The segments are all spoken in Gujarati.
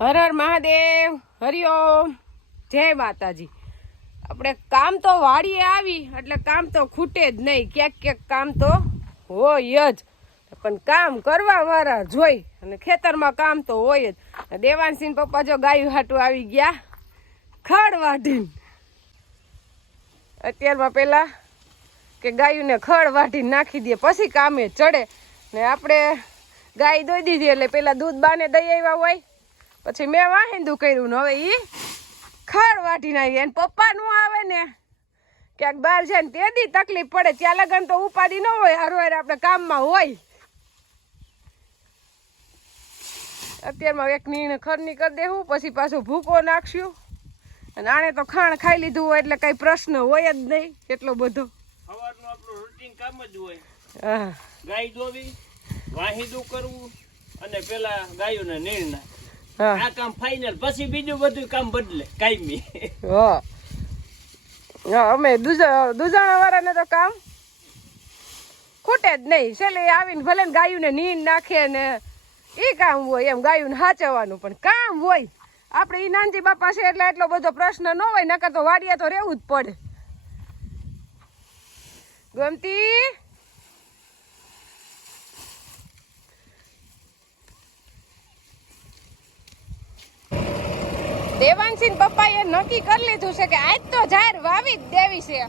હર હર મહાદેવ, હરિઓમ, જય માતાજી। આપણે કામ તો વાડીએ આવી એટલે કામ તો ખૂટે જ નહીં, ક્યાંક કામ તો હોય જ, પણ કામ કરવા વાળા જોઈ અને ખેતરમાં કામ તો હોય જ। દેવાનસિંહ પપ્પા જો ગાયું હાટું આવી ગયા ખડ વાઢીને। અત્યારમાં પેલા કે ગાયુંને ખડ વાઢીને નાખી દે પછી કામે ચડે ને આપણે ગાય દોઈ દીધી એટલે પેલા દૂધ બાને દઈ આવ્યા હોય, પછી મેં વાહિંદું કર્યું ને હવે એ ખડ વાઢીને આવી। એને પપ્પા નું આવે ને ક્યાંક બહાર જાય ને તેથી તકલીફ પડે, ત્યાં લગન તો ઉપાધિ ન હોય, હરવાર આપણે કામમાં હોય। અત્યારમાં એક નીણ ખરની કરી દેવું, પછી પાછું ભૂકો નાખશું અને આણે તો ખાણ ખાઈ લીધું હોય એટલે કઈ પ્રશ્ન હોય જ નહીં એટલો બધો। સવારનું આપણું રૂટીન કામ જ હોય, હા, ગાય દોવી, વાહિંદું કરવું અને પેલા ગાયોને નીણ નાખવી। હા, આ કામ ફાઇનલ, પછી બીજું બધું કામ બદલે કાયમી। હા, હા, અમે દુજાણા વાળાને તો કામ ખૂટે જ નહીં, છેલ્લે આવીને ભલે ને ગાયુંને નીણ નાખે ને એ કામ હોય, એમ ગાયુંને હાચવવાનું પણ કામ હોય। આપણે ઈ નાનજી બાપા છે એટલે એટલો બધો પ્રશ્ન ન હોય, નકર તો વાડિયા તો રહેવું જ પડે। ગમતી દેવાનસિંહ પપ્પાએ નક્કી કરી લીધું છે કે આજ તો જાહેર વાવી જ દેવી છે।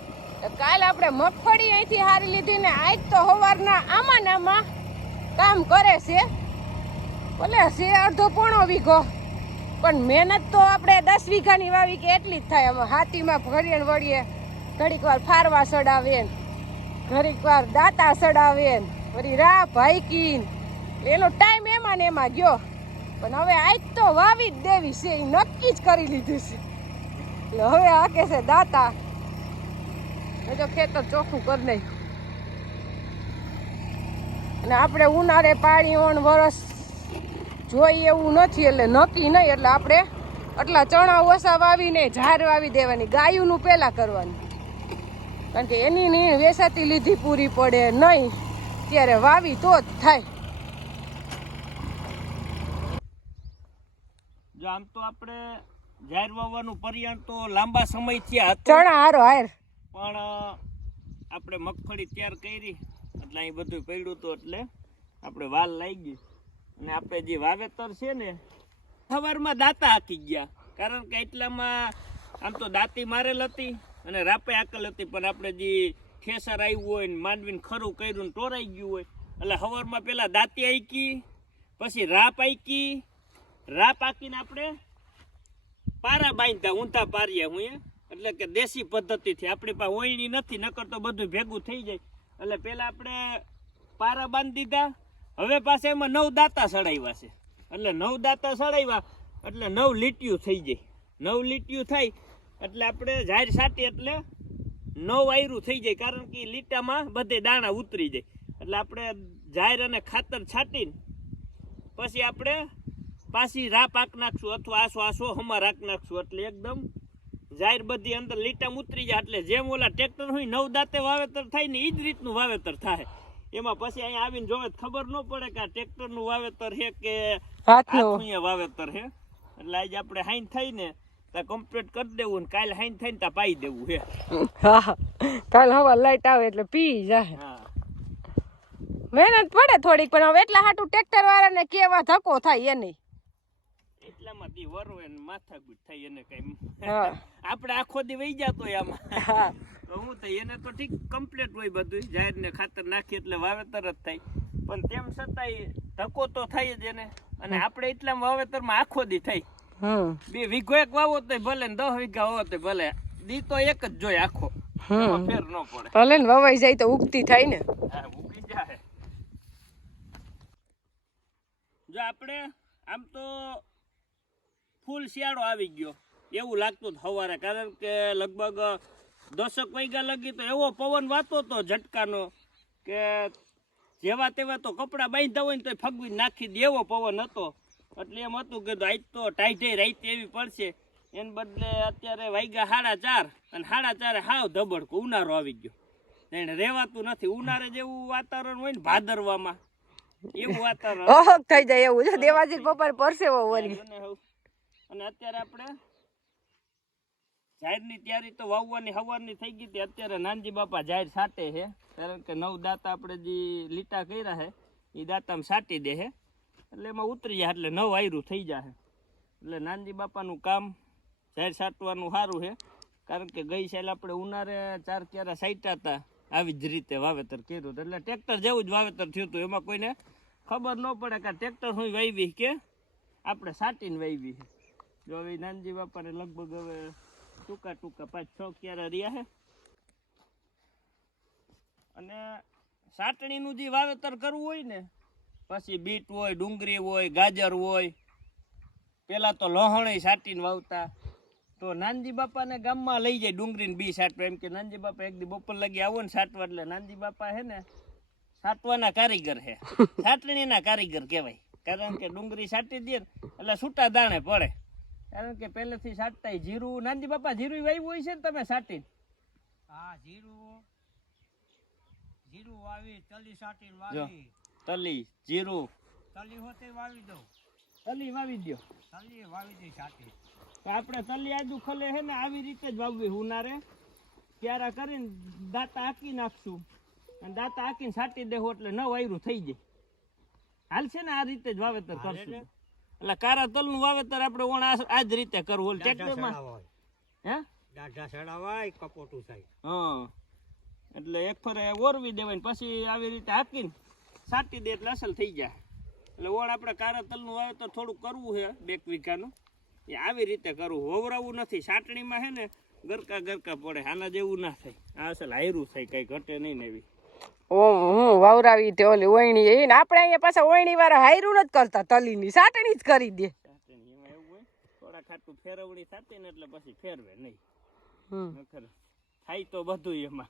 તો કાલ આપણે મગફળી અહીંથી હારી લીધી ને આજ તો સવારના આમાં કામ કરે છે, ભલે છે અડધો પોણો વીઘો, પણ મહેનત તો આપણે 10 વીઘાની વાવી કે એટલી જ થાય। આમાં હાથીમાં ભરીએ વળીએ, ઘડીક વાર ફારવા સડાવે, ઘડીક વાર દાંતા સડાવે, વળી રા ભાઈકી, એનો ટાઈમ એમાં ને એમાં ગયો। પણ હવે આજ તો વાવી જ દેવી છે, એ નક્કી જ કરી લીધું છે। એટલે હવે હાકે છે દાંતા, જો ખેતર ચોખ્ખું કરી નાખ્યું અને આપણે ઉનાળે પાણી ઓણ વરસ જોઈએ એવું નથી એટલે નક્કી નહીં, એટલે આપણે આટલા ચણા ઓછા વાવીને ઝાર વાવી દેવાની, ગાયુંનું પહેલા કરવાનું, કારણ કે એની નીણ વેસાતી લીધી પૂરી પડે નહીં, ત્યારે વાવી તો જ થાય। જો આમ તો આપણે જાહેર વાવવાનું પરિયાણ તો લાંબા સમય થયા હતું, ચણા હારો હાર, પણ આપણે મગફળી તૈયાર કરી એટલે અહીં બધું પડ્યું હતું એટલે આપણે વાલ લાગી અને આપણે જે વાવેતર છે ને સવારમાં દાંતા હાકી ગયા, કારણ કે એટલામાં આમ તો દાંતી મારેલ હતી અને રાપે આકલ હતી, પણ આપણે જે ઠેસર આવ્યું હોય ને માંડવીને ખરું કર્યું ને ટોરાઈ ગયું હોય એટલે સવારમાં પેલા દાંતી આકી, પછી રાપ આકી, રાપ આકીને આપણે પારા બાંધતા ઊંધા પાર્યા હું, એટલે કે દેશી પદ્ધતિથી, આપણી પાસે ઓયણી નથી, નકર તો બધું ભેગું થઈ જાય। એટલે પેલા આપણે પારા બાંધી દીધા, હવે પાછા એમાં 9 દાંતા સડાવ્યા છે, એટલે 9 દાંતા સડાવ્યા એટલે 9 લીટીયું થઈ જાય। 9 લીટીયું થાય એટલે આપણે ઝાડ છાંટી એટલે 9 આયરું થઈ જાય, કારણ કે લીટામાં બધે દાણા ઉતરી જાય। એટલે આપણે ઝાડ અને ખાતર છાંટીને પછી આપણે પાછી રાપ આંક નાખશું અથવા આસો હમા રાખ નાખશું, એટલે એકદમ જાહેર બધી અંદર લીટામાં ઉતરી જાય। એટલે જેમ ઓલા ટ્રેક્ટર હોય 9 દાંતે વાવેતર થાય ને એ જ રીતનું વાવેતર થાય। એમાં પછી અહીંયા આવીને જોવે ખબર ન પડે કે આ ટ્રેક્ટરનું વાવેતર છે કે હાથનું વાવેતર છે। એટલે આજે આપણે હાઈન થઈને ત્યાં કમ્પ્લીટ કરી દેવું ને કાલે હાઈન થઈને ત્યાં પાઈ દેવું છે। હા, કાલ હવા લાઈટ આવે એટલે પી જાય। હા, મહેનત પડે થોડીક, પણ હવે એટલા હાટું ટ્રેક્ટર વાળાને કેવા ધક્કો થાય એ નહીં, એટલામાંથી વરો એને માથાકૂટ થાય એને કઈ હા, આપણે આખો દી વહી જતો હોય આમાં। હા, તો હું થાય એને તો ઠીક કમ્પ્લીટ હોય બધું, જાહેર ને ખાતર નાખી એટલે વાવેતર જ થાય, પણ તેમ છતાંય ધક્કો તો થાય જ એને। અને આપણે એટલા વાવેતરમાં આખો દી થાય, 2 વીઘો એક વાવો તો ભલે ને 10 વીઘા વાવો તો ભલે, દી તો એક જ જોઈ આખો, ફેર ન પડે, ભલે ને વવાઈ જાય તો ઉગતી થાય ને। હા, ઉગી જાય। જો આપણે આમ તો ફૂલ શિયાળો આવી ગયો એવું લાગતું સવારે, કારણ કે લગભગ 10 વાગ્યા લગી તો એવો પવન વાતો હતો ઝટકાનો કે જેવા તેવા તો કપડાં બાંધ્યા હોય ને તો ફગવી નાખી દે એવો પવન હતો। એટલે એમ હતું કે આજ તો ટાઈટે રાઈત એવી પડશે, એને બદલે અત્યારે વાગ્યા 4:30 અને 4:30 હાવ ધબડકો ઉનાળો આવી ગયો, એને રહેવાતું નથી। ઉનાળે જેવું વાતાવરણ હોય ને ભાદરવામાં એવું વાતાવરણ ઓહક થઈ જાય એવું છે। દેવાજી પપ્પા પરસેવો વળી અને અત્યારે આપણે જાહેરની તૈયારી તો વાવવાની હવારની થઈ ગઈ હતી. અત્યારે નાનજી બાપા જાહેર સાટે છે, કારણ કે નવ દાંતા આપણે જે લીટા કર્યા છે એ દાંતામાં સાટી દે છે, એટલે એમાં ઉતરી જાય એટલે નવ આયરું થઈ જાય. એટલે નાનજી બાપાનું કામ જાહેર સાટવાનું સારું છે, કારણ કે ગઈ સાલ આપણે ઉનાળે 4 ક્યારા સાટ્યા હતા, આવી જ રીતે વાવેતર કર્યું હતું. એટલે ટ્રેક્ટર જેવું જ વાવેતર થયું હતું, એમાં કોઈને ખબર ન પડે કે ટ્રેક્ટર હું વાવી કે આપણે સાટીને વાવી છે. જો હવે નાનજી બાપાને લગભગ હવે ટૂંકા 5-6 ક્યારા રહ્યા છે. અને સાટણીનું જે વાવેતર કરવું હોય ને, પછી બીટ હોય, ડુંગળી હોય, ગાજર હોય, પેલા તો લહણ સાટીને વાવતા. તો નાનજી બાપાને ગામમાં લઈ જાય ડુંગળીને બી સાટવા, એમ કે નાનજી બાપા એક દી બપોર લગી આવો ને સાટવા. એટલે નાનજી બાપા છે ને સાટવાના કારીગર છે, સાટણીના કારીગર કહેવાય, કારણ કે ડુંગળી સાટી દે એટલે છૂટા દાણે પડે. કારણ કે પહેલેથી સાટતા જીરું, નાનજી બાપા જીરું વાવ્યું હોય છે ને તમે સાટી? હા, જીરું વાવી, તલી સાટીને વાવી. તલી જીરું તલી હોતે વાવી દઉં, તલી વાવી દો, તલી વાવી દઈ સાટી. તો આપણે તલી આજુ ખલે છે ને આવી રીતે જ વાવવી. ઉનારે ક્યારા કરીને દાંતા હાકી નાખશું, અને દાંતા હાકીને સાટી દેવું એટલે નવ આયરું થઈ જાય. હાલશે ને આ રીતે જ વાવેતર કરશું. એટલે કારા તલનું વાવેતર આપણે ઓણ આ જ રીતે કરવું. ટ્રેક્ટરમાં હે દાઢા સડાવાય, કપોટું થાય. હા, એટલે એક ફરે ઓરવી દેવાય, પછી આવી રીતે હાકીને સાટી દે એટલે અસલ થઈ જાય. એટલે ઓણ આપણે કારા તલનું વાવેતર થોડુંક કરવું છે 2 વીઘાનું, એ આવી રીતે કરવું, હોવરાવું નથી. સાટણીમાં છે ને ગરકા પડે, આના જેવું ના થાય. આ અસલ હાયરું થાય, કઈ ઘટે નહીં ને એવી. હું વાવરાવી તે ઓલી ઓયણી એ ને આપણે અહીંયા પાછા ઓયણી વાળા હાયરું નથી કરતા, તલીની સાટણી જ કરી દે. સાટણી એમાં એવું હોય, થોડા ખાટું ફેરવણી થતી ને એટલે પછી ફેરવે નહીં. નકર થાય તો બધું એમાં.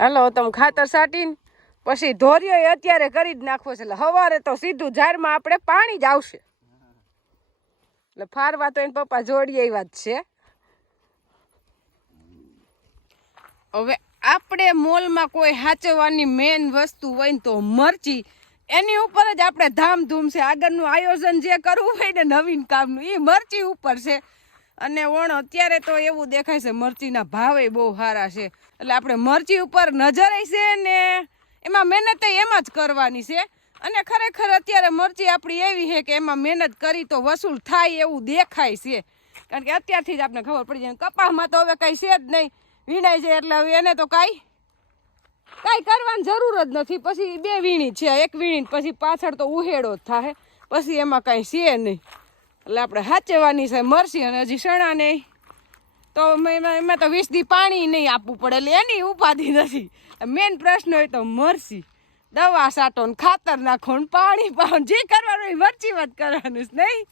હાલો તમે ખાતર સાટીને પછી ધોર્યો અત્યારે કરી જ નાખવો છે, એટલે સવારે તો સીધું ઝાડમાં આપણે પાણી જ આવશે. એટલે ફારવા તો એને પપ્પા જોડી આવ્યા જ છે. હવે આપણે મોલમાં કોઈ સાચવવાની મેન વસ્તુ હોય ને તો મરચી, એની ઉપર જ આપણે ધામધૂમ છે. આગળનું આયોજન જે કરવું હોય ને નવીન કામનું, એ મરચી ઉપર છે. અને ઓણ અત્યારે તો એવું દેખાય છે મરચીના ભાવે બહુ સારા છે, એટલે આપણે મરચી ઉપર નજર છે ને એમાં મહેનત એમાં જ કરવાની છે. અને ખરેખર અત્યારે મરચી આપણી એવી છે કે એમાં મહેનત કરી તો વસૂલ થાય એવું દેખાય છે, કારણ કે અત્યારથી જ આપણે ખબર પડી જાય. કપાસમાં તો હવે કાંઈ છે જ નહીં, વીણાઈ જાય એટલે હવે એને તો કાંઈ કરવાની જરૂર જ નથી. પછી 2 વીણી છે, 1 વીણી પછી પાછળ તો ઉહેડો જ થાય, પછી એમાં કાંઈ છે નહીં. એટલે આપણે સાચવવાની છે મરચી. અને હજી ચણા નહીં તો એમાં તો 20 દી પાણી નહીં આપવું પડે, એટલે એની ઉપાધિ નથી. મેન પ્રશ્ન હોય તો મરચી, દવા સાટો ને ખાતર નાખો ને પાણી પાવો, જે કરવાનું એ મરચી વાત કરવાનું જ નહીં.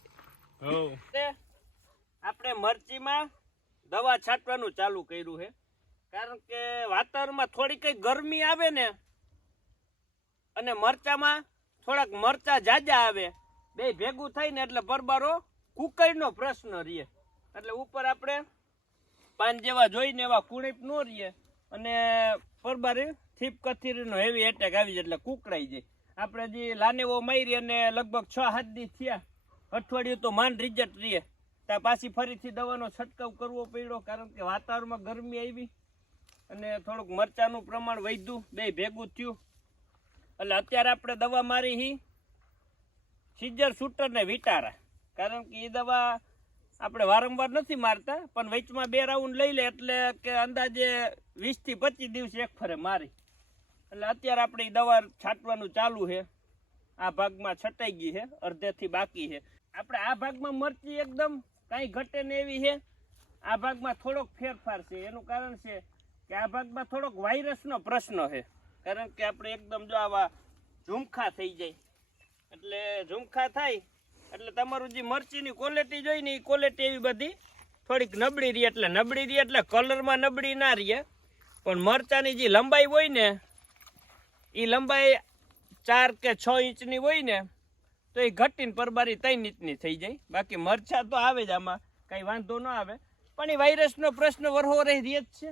આપણે મરચીમાં દવા છાંટવાનું ચાલુ કર્યું છે, કારણ કે વાતાવરણમાં થોડી કઈ ગરમી આવે ને, અને મરચામાં થોડાક મરચા જાજા આવે, બે ભેગું થાય ને એટલે પરબારો કુકરનો પ્રશ્ન રહે. એટલે ઉપર આપણે પાન જેવા જોઈને એવા કુણીપ ન રહીએ, અને પરબારી થીપ કથીરીનો હેવી એટેક આવી જાય એટલે કુકડાઈ જાય. આપણે જે લાનેવો મારી અને લગભગ 6-7 દી થયા, અઠવાડિયું તો માંડ રિઝલ્ટ રહીએ, ત્યાં પાછી ફરીથી દવાનો છંટકાવ કરવો પડ્યો, કારણ કે વાતાવરણમાં ગરમી આવી અને થોડુંક મરચાનું પ્રમાણ વધ્યું, બે ભેગું થયું. એટલે અત્યારે આપણે દવા મારી હી સીઝર શૂટર ને વિટારા, કારણ કે એ દવા આપણે વારંવાર નથી મારતા, પણ વચમાં 2 રાઉન્ડ લઈ લે એટલે કે અંદાજે 20 થી 25 દિવસે એક ફરે મારી. એટલે અત્યારે આપણે દવા છાંટવાનું ચાલુ છે. આ ભાગમાં છટાઈ ગઈ છે, અડધેથી બાકી છે. આપણે આ ભાગમાં મરચી એકદમ કાંઈ ઘટે ને એવી છે, આ ભાગમાં થોડોક ફેરફાર છે. એનું કારણ છે કે આ ભાગમાં થોડોક વાયરસનો પ્રશ્ન છે, કારણ કે આપણે એકદમ જો આવા ઝુમખા થઈ જાય, એટલે ઝુમખા થાય એટલે તમારું જે મરચીની ક્વોલિટી જોઈ ને એ ક્વોલિટી એવી બધી થોડીક નબળી રહી. એટલે નબળી રહી એટલે કલરમાં નબળી ના રહીએ, પણ મરચાની જે લંબાઈ હોય ને એ લંબાઈ 4 કે 6 ઇંચની હોય ને તો એ ઘટીને પરબારી 3 ઇંચની થઈ જાય. બાકી મરચા તો આવે જ, આમાં કાંઈ વાંધો ન આવે, પણ એ વાયરસનો પ્રશ્ન વરહો રહી જ છે.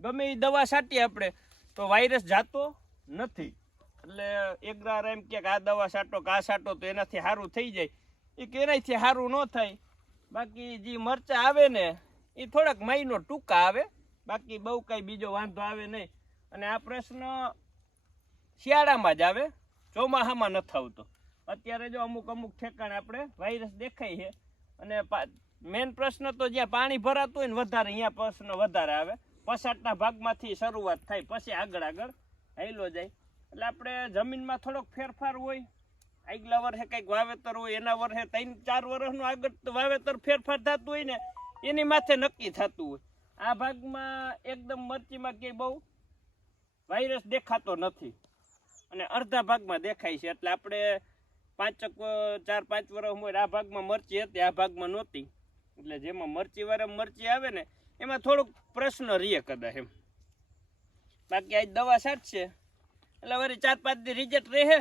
ગમે એ દવા છાંટીએ આપણે તો વાયરસ જાતો નથી. એટલે એકવાર એમ કે આ દવા છાંટો કે આ છાંટો તો એનાથી સારું થઈ જાય, એ કેનાયથી સારું ન થાય. બાકી જે મરચા આવે ને એ થોડાક મહિનો ટૂંકા આવે, બાકી બહુ કઈ બીજો વાંધો આવે નહીં. અને આ પ્રશ્ન શિયાળામાં જ આવે, ચોમાસામાં નથી આવતો. અત્યારે જો અમુક ઠેકાણે આપણે વાયરસ દેખાય છે. અને મેન પ્રશ્ન તો જ્યાં પાણી ભરાતું હોય ને વધારે, અહીંયા પ્રશ્ન વધારે આવે. પછાટના ભાગમાંથી શરૂઆત થાય, પછી આગળ હાઈલો જાય. એટલે આપણે જમીનમાં થોડોક ફેરફાર હોય. આગલા વર્ષે કંઈક વાવેતર હોય, એના વર્ષે 3-4 વર્ષનું આગળ વાવેતર ફેરફાર થતું હોય ને એની માથે નક્કી થતું હોય. આ ભાગમાં એકદમ મરચીમાં ક્યાંય બહુ વાયરસ દેખાતો નથી અને અડધા ભાગમાં દેખાય છે. એટલે આપણે 4-5 વર્ષ આ ભાગમાં મરચી હતી, આ ભાગમાં નહોતી. એટલે જેમાં મરચી આવે ને એમાં થોડુંક પ્રશ્ન રહીએ કદાચ એમ. બાકી આજ દવા છાંટશે એટલે વળી 4-5 દી રિઝલ્ટ રહે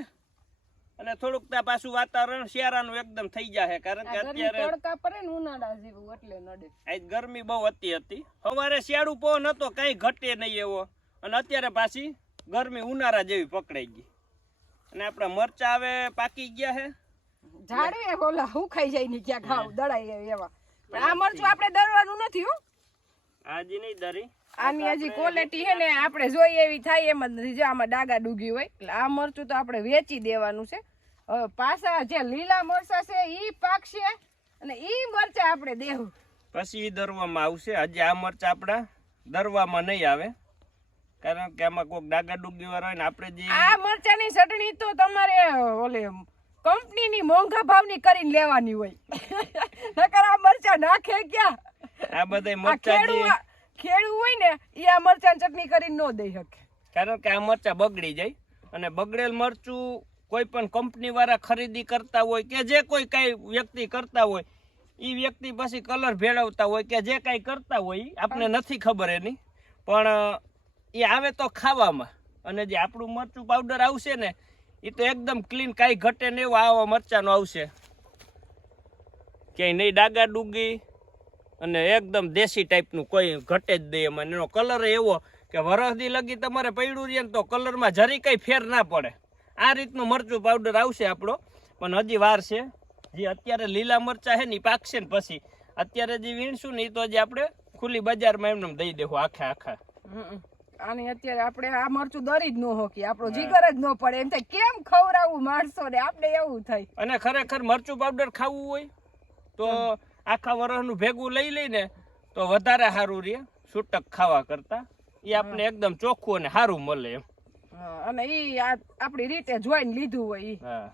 અને થોડુંક ત્યાં પાછું વાતાવરણ શિયાળાનું એકદમ થઈ જાય. કારણ કે અત્યારે તડકા પડે ને ઉનાળા જેવું એટલે નડે. આજ ગરમી બહુ હતી. સવારે શિયાળુ પવન હતો, કઈ ઘટે નહીં એવો, અને અત્યારે પાછી ગરમી ઉનાળા જેવી પકડાઈ ગઈ. અને આપણા મરચા હવે પાકી ગયા છે. ઝાડવે બોલા હું ખાઈ જાય ને ક્યાં ખાવ દડાઈ એવા. પણ આ મરચું આપણે દરવાનું નથી હો. આજી નહીં દરી, આની હજી ક્વોલિટી છે ને આપણે જોઈએ એવી થાય એમ જ નથી. જો આમાં ડાગા ડૂગી હોય એટલે આ મરચું તો આપણે વેચી દેવાનું છે. હવે પાછા જે લીલા મરચા છે ઈ પાકશે અને ઈ મરચા આપણે દેવું, પછી ઈ દરવામાં આવશે. હજી આ મરચા આપણા દરવામાં નહીં આવે, કારણ કે આમાં કોઈક ડાગા ડૂગી વાળા હોય ને. આપણે જે આ મરચાની ચટણી તો તમારે ઓલે કંપનીની મોંઘા ભાવની કરીને લેવાની હોય. નકર આ મરચા નાખે ક્યાં? આ બધા મરચા જે ખેડૂ હોય ને એ આ મરચાની ચટણી કરીને ન દઈ શકે, કારણ કે આ મરચા બગડી જાય. અને બગડેલ મરચું કોઈ પણ કંપની વાળા ખરીદી કરતા હોય કે જે કોઈ કઈ વ્યક્તિ કરતા હોય, એ વ્યક્તિ પછી કલર ભેળવતા હોય કે જે કઈ કરતા હોય, આપણે નથી ખબર એની. પણ એ આવે તો ખાવામાં. અને જે આપણું મરચું પાવડર આવશે ને એ તો એકદમ ક્લીન, કાંઈ ઘટે ને એવો આવા મરચાનો આવશે. ક્યાંય નહીં ડાગા ડૂગી અને એકદમ દેશી ટાઈપનું, કોઈ ઘટે જ નહીં એમાં. એનો કલર એવો કે વરસદી લગી તમારે પડ્યું રહે ને તો કલરમાં જરી કંઈ ફેર ના પડે. આ રીતનું મરચું પાવડર આવશે આપણો. પણ હજી વાર છે. જે અત્યારે લીલા મરચા છે ને એ પાકશે ને પછી. અત્યારે જે વીણશું ને એ તો હજી આપણે ખુલ્લી બજારમાં એમને દઈ દેવું આખા. આની અત્યારે આપણે આ મરચું દરી જ ન હોકી, આપણો જીગર જ ન પડે. એમ થાય કેમ ખવડાવવું માણસો ને, આપણે એવું થાય. અને ખરેખર મરચું પાવડર ખાવું હોય તો આખા વર્ષનું ભેગું લઈ લઈને તો વધારે સારું રહે છૂટક ખાવા કરતા. એ આપણે એકદમ ચોખ્ખું અને સારું મળે એમ. અને ઈ આપણી રીતે જોઈને લીધું હોય ઈ. હા.